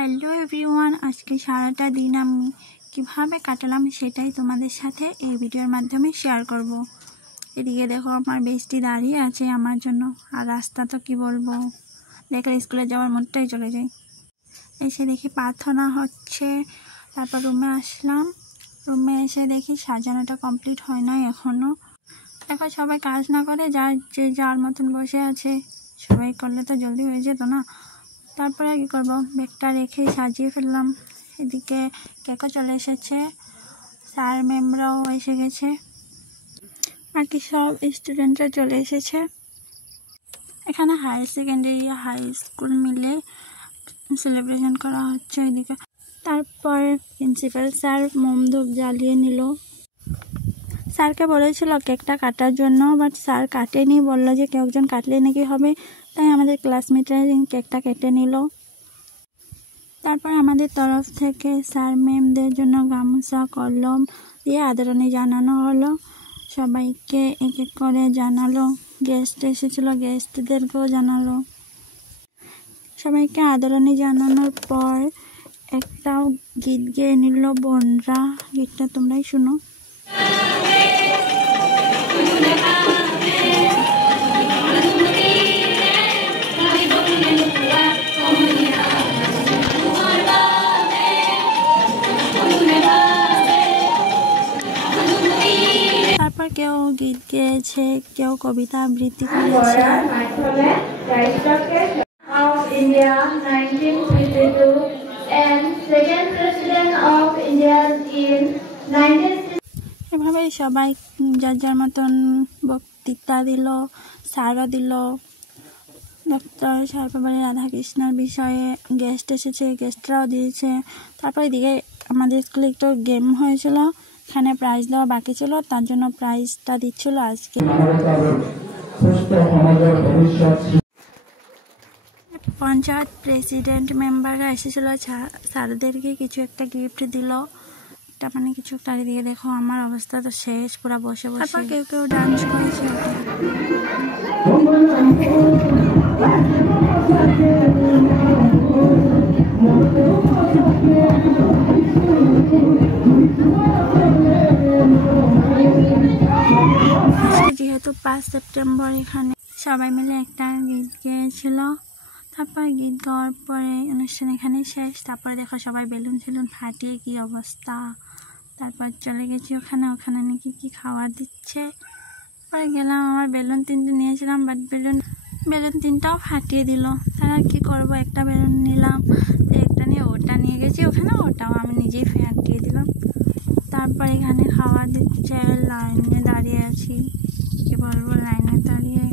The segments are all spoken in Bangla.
হ্যালো এভরিওয়ান, আজকে সারাটা দিন আমি কীভাবে কাটালাম সেটাই তোমাদের সাথে এই ভিডিওর মাধ্যমে শেয়ার করব। এদিকে দেখো আমার বেস্টি দাঁড়িয়ে আছে আমার জন্য, আর রাস্তা তো কি বলবো, দেখলে স্কুলে যাওয়ার মনটাই চলে যায়। এসে দেখি প্রার্থনা হচ্ছে, তারপর রুমে আসলাম। রুমে এসে দেখি সাজানোটা কমপ্লিট হয় নাই এখনও। এখন সবাই কাজ না করে যার মতন বসে আছে, সবাই করলে তো জলদি হয়ে যেত না। তারপরে কী করবো, ব্যাগটা রেখে সাজিয়ে ফেললাম। এদিকে কেকও চলে এসেছে, স্যার ম্যামরাও এসে গেছে, আর কি সব স্টুডেন্টরা চলে এসেছে। এখানে হায়ার সেকেন্ডারি হাই স্কুল মিলে সেলিব্রেশন করা হচ্ছে এদিকে। তারপর প্রিন্সিপাল স্যার মোমধূপ জ্বালিয়ে নিল। স্যারকে বলেছিল কেকটা কাটার জন্য, বাট স্যার কাটেনি, বললো যে কেউ একজন কাটলে নাকি হবে, তাই আমাদের ক্লাসমেটরা কেকটা কেটে নিল। তারপর আমাদের তরফ থেকে স্যার ম্যামদের জন্য গামছা কলম দিয়ে আদরণী জানানো হলো, সবাইকে এক এক করে জানালো। গেস্ট এসেছিলো, গেস্টদেরকেও জানালো। সবাইকে আদরণী জানানোর পর একটাও গীত গেয়ে নিল বোনরা। গীতটা তোমরাই শুনো। তারপর কেউ গীত গেয়েছে, কেউ কবিতা আবৃত্তি করেছে। এভাবেই সবাই যার যার মতন বক্তৃতা দিল। স্যারও দিল, ডক্টর সর্বপল্লী রাধাকৃষ্ণের বিষয়ে গেস্ট এসেছে, গেস্টরাও দিয়েছে। তারপর এদিকে আমাদের স্কুলে একটু গেম হয়েছিল, এখানে প্রাইজ দেওয়া বাকি ছিল, তার জন্য প্রাইজটা দিচ্ছিল আজকে। পঞ্চায়েত প্রেসিডেন্ট মেম্বাররা এসেছিল, স্যারদেরকে কিছু একটা গিফট দিল, এটা মানে কিছু একটা। দিয়ে দেখো আমার অবস্থা তো শেষ, পুরো বসে বসে। তারপর কেউ কেউ ডান্স করেছে। যেহেতু 5 সেপ্টেম্বর, এখানে সবাই মিলে একটা গীত গেয়েছিল। তারপর গীত গাওয়ার পরে অনুষ্ঠান এখানে শেষ। তারপরে দেখো সবাই বেলুন সেলুন ফাটিয়ে কি অবস্থা। তারপর চলে গেছি ওখানে নাকি কি খাবার দিচ্ছে। পরে গেলাম, আমার বেলুন 3টে নিয়েছিলাম, বাট বেলুন 3টাও ফাটিয়ে দিল। তারা কি করব, একটা বেলুন নিলাম, একটা নিয়ে ওটা নিয়ে গেছি ওখানে, ওটাও আমি নিজেই ফাটিয়ে দিলাম। তারপর এখানে খাবার দিচ্ছে, লাইনে দাঁড়িয়ে আছি, কি বলবো, লাইনে দাঁড়িয়ে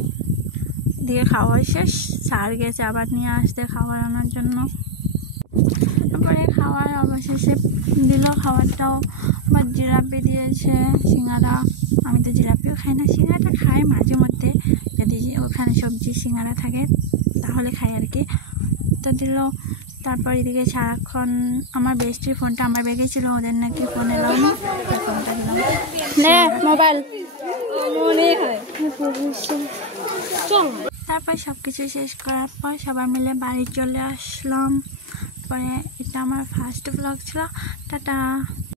দিয়ে খাওয়া শেষ। স্যার গেছে আবার নিয়ে আসতে খাবার আনার জন্য। তারপরে খাওয়ার অবশেষে দিল খাবারটাও, আবার জিলাপি দিয়েছে, সিঙ্গারা। আমি তো জিলাপিও খাই না, সিঙ্গারাটা খাই মাঝে মধ্যে, যদি ওখানে সবজি সিঙ্গারা থাকে তাহলে খাই আর কি। তো দিল। তারপর এদিকে সারাক্ষণ আমার বেস্টির ফোনটা আমার ব্যাগে ছিল, ওদের নাকি ফোন এলাম, ফোনটা দিলাম মোবাইল। তারপর সব কিছু শেষ করার পর সবাই মিলে বাড়ি চলে আসলাম। পরে এটা আমার ফার্স্ট ব্লগ ছিল। টাটা।